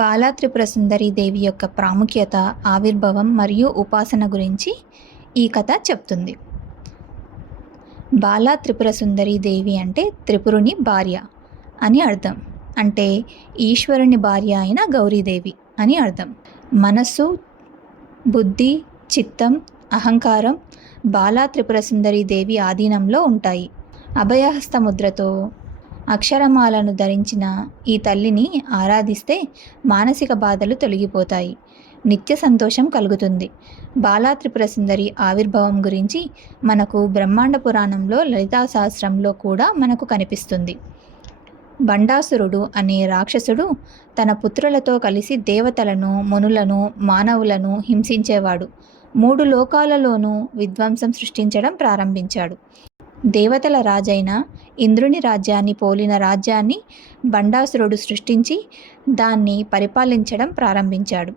బాలా త్రిపుర సుందరి దేవి యొక్క ప్రాముఖ్యత, ఆవిర్భావం మరియు ఉపాసన గురించి ఈ కథ చెప్తుంది. బాలా త్రిపుర సుందరి దేవి అంటే త్రిపురుని భార్య అని అర్థం. అంటే ఈశ్వరుని భార్య అయిన గౌరీదేవి అని అర్థం. మనస్సు, బుద్ధి, చిత్తం, అహంకారం బాలా త్రిపుర సుందరి దేవి ఆధీనంలో ఉంటాయి. అభయహస్త ముద్రతో అక్షరమాలను ధరించిన ఈ తల్లిని ఆరాధిస్తే మానసిక బాధలు తొలగిపోతాయి, నిత్య సంతోషం కలుగుతుంది. బాలా త్రిపుర సుందరి ఆవిర్భావం గురించి మనకు బ్రహ్మాండ పురాణంలో లలితా సహస్రంలో కూడా మనకు కనిపిస్తుంది. బండాసురుడు అనే రాక్షసుడు తన పుత్రులతో కలిసి దేవతలను, మునులను, మానవులను హింసించేవాడు. 3 లోకాలలోనూ విధ్వంసం సృష్టించడం ప్రారంభించాడు. దేవతల రాజైన ఇంద్రుని రాజ్యాన్ని పోలిన రాజ్యాన్ని బండాసురుడు సృష్టించి దాన్ని పరిపాలించడం ప్రారంభించాడు.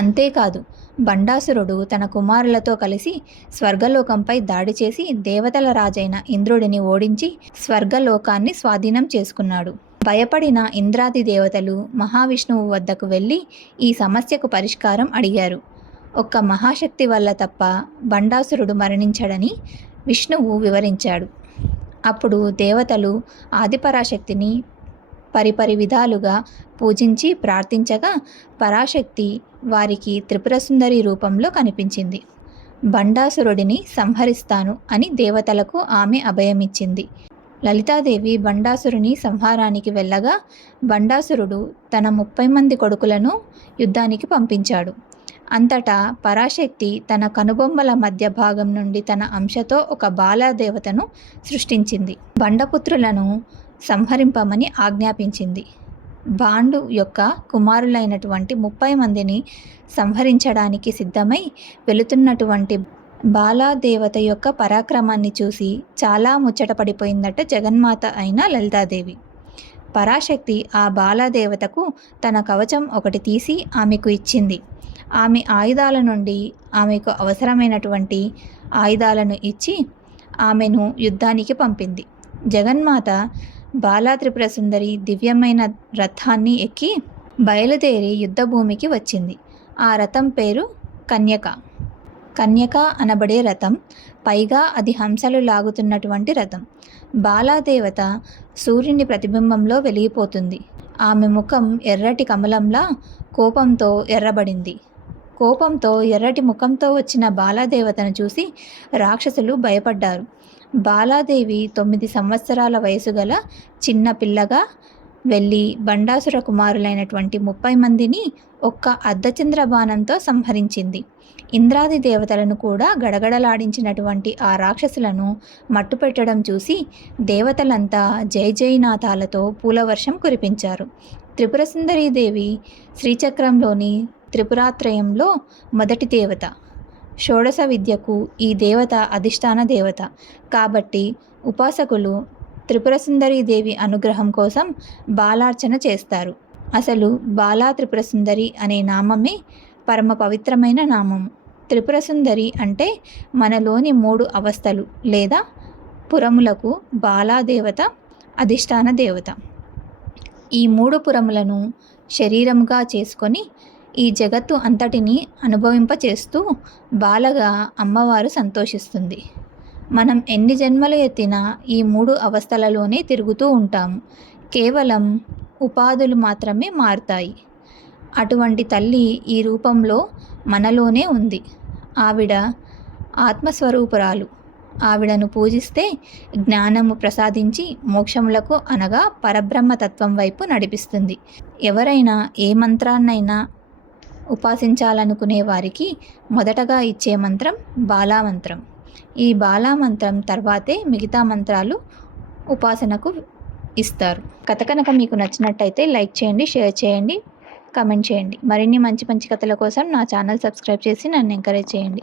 అంతేకాదు, బండాసురుడు తన కుమారులతో కలిసి స్వర్గలోకంపై దాడి చేసి దేవతల రాజైన ఇంద్రుడిని ఓడించి స్వర్గలోకాన్ని స్వాధీనం చేసుకున్నాడు. భయపడిన ఇంద్రాది దేవతలు మహావిష్ణువు వద్దకు వెళ్ళి ఈ సమస్యకు పరిష్కారం అడిగారు. ఒక్క మహాశక్తి వల్ల తప్ప బండాసురుడు మరణించడని విష్ణువు వివరించాడు. అప్పుడు దేవతలు ఆదిపరాశక్తిని పరిపరి విధాలుగా పూజించి ప్రార్థించగా పరాశక్తి వారికి త్రిపురసుందరి రూపంలో కనిపించింది. బండాసురుడిని సంహరిస్తాను అని దేవతలకు ఆమె అభయమిచ్చింది. లలితాదేవి బండాసురుని సంహారానికి వెళ్ళగా బండాసురుడు తన 30 మంది కొడుకులను యుద్ధానికి పంపించాడు. అంతటా పరాశక్తి తన కనుబొమ్మల మధ్య భాగం నుండి తన అంశతో ఒక బాలాదేవతను సృష్టించింది. బండపుత్రులను సంహరింపమని ఆజ్ఞాపించింది. బాండు యొక్క కుమారులైనటువంటి 30 మందిని సంహరించడానికి సిద్ధమై వెళుతున్నటువంటి బాలాదేవత యొక్క పరాక్రమాన్ని చూసి చాలా ముచ్చటపడిపోయిందట జగన్మాత అయిన లలితాదేవి. పరాశక్తి ఆ బాలాదేవతకు తన కవచం ఒకటి తీసి ఆమెకు ఇచ్చింది. ఆమె ఆయుధాల నుండి ఆమెకు అవసరమైనటువంటి ఆయుధాలను ఇచ్చి ఆమెను యుద్ధానికి పంపింది. జగన్మాత బాలా త్రిపుర సుందరి దివ్యమైన రథాన్ని ఎక్కి బయలుదేరి యుద్ధభూమికి వచ్చింది. ఆ రథం పేరు కన్యక. కన్యక అనబడే రథం, పైగా అది హంసలు లాగుతున్నటువంటి రథం. బాలాదేవత సూర్యుని ప్రతిబింబంలో వెలిగిపోతుంది. ఆమె ముఖం ఎర్రటి కమలంలా కోపంతో ఎర్రబడింది. కోపంతో ఎర్రటి ముఖంతో వచ్చిన బాలాదేవతను చూసి రాక్షసులు భయపడ్డారు. బాలాదేవి 9 సంవత్సరాల వయసు గల చిన్న పిల్లగా వెళ్ళి బండాసుర కుమారులైనటువంటి 30 మందిని ఒక్క అర్ధచంద్ర బాణంతో సంహరించింది. ఇంద్రాది దేవతలను కూడా గడగడలాడించినటువంటి ఆ రాక్షసులను మట్టుపెట్టడం చూసి దేవతలంతా జై జయనాథాలతో పూలవర్షం కురిపించారు. త్రిపురసుందరీదేవి శ్రీచక్రంలోని త్రిపురాత్రయంలో మొదటి దేవత. షోడశ విద్యకు ఈ దేవత అధిష్టాన దేవత కాబట్టి ఉపాసకులు త్రిపురసుందరీదేవి అనుగ్రహం కోసం బాలార్చన చేస్తారు. అసలు బాలా త్రిపురసుందరి అనే నామమే పరమ పవిత్రమైన నామము. త్రిపురసుందరి అంటే మనలోని 3 అవస్థలు లేదా పురములకు బాలాదేవత అధిష్టాన దేవత. ఈ 3 పురములను శరీరముగా చేసుకొని ఈ జగత్తు అంతటిని అనుభవింపచేస్తూ బాలగా అమ్మవారు సంతోషిస్తుంది. మనం ఎన్ని జన్మలు ఎత్తినా ఈ 3 అవస్థలలోనే తిరుగుతూ ఉంటాము. కేవలం ఉపాధులు మాత్రమే మారుతాయి. అటువంటి తల్లి ఈ రూపంలో మనలోనే ఉంది. ఆవిడ ఆత్మస్వరూపురాలు. ఆవిడను పూజిస్తే జ్ఞానము ప్రసాదించి మోక్షములకు అనగా పరబ్రహ్మతత్వం వైపు నడిపిస్తుంది. ఎవరైనా ఏ మంత్రాన్నైనా ఉపాసించాలనుకునే వారికి మొదటగా ఇచ్చే మంత్రం బాలా మంత్రం. ఈ బాలా మంత్రం తర్వాతే మిగతా మంత్రాలు ఉపాసనకు ఇస్తారు. కథ కనుక మీకు నచ్చినట్టయితే లైక్ చేయండి, షేర్ చేయండి, కమెంట్ చేయండి. మరిన్ని మంచి మంచి కథల కోసం నా ఛానల్ సబ్స్క్రైబ్ చేసి నన్ను ఎంకరేజ్ చేయండి.